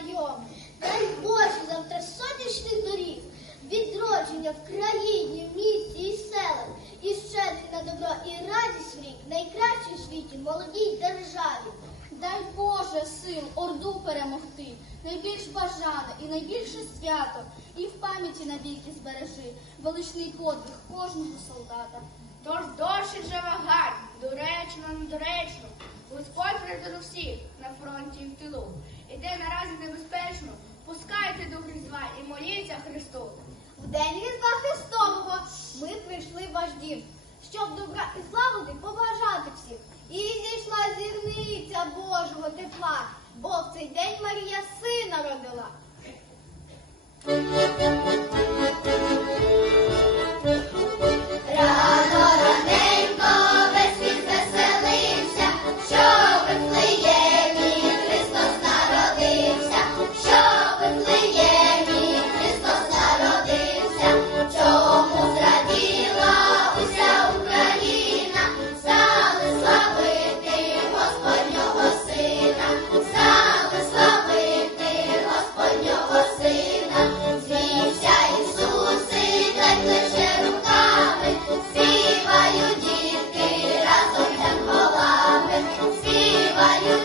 знайомий. Дай Боже, завтра сонячних доріг, відродження в країні, в місті і селах, і щедрий на добро і радість в рік, найкращій у світі, молодій державі. Дай Боже сил орду перемогти, найбільш бажане і найбільше свято, і в пам'яті навіки збережи величний подвиг кожного солдата. Тож досить же вагань, пускайте до Різдва і моліться Христу. В день Різдва Христового ми прийшли в ваш дім, щоб добра і славити побажати всіх. І зійшла зірниця Божого тепла, бо в цей день Марія сина родила. Why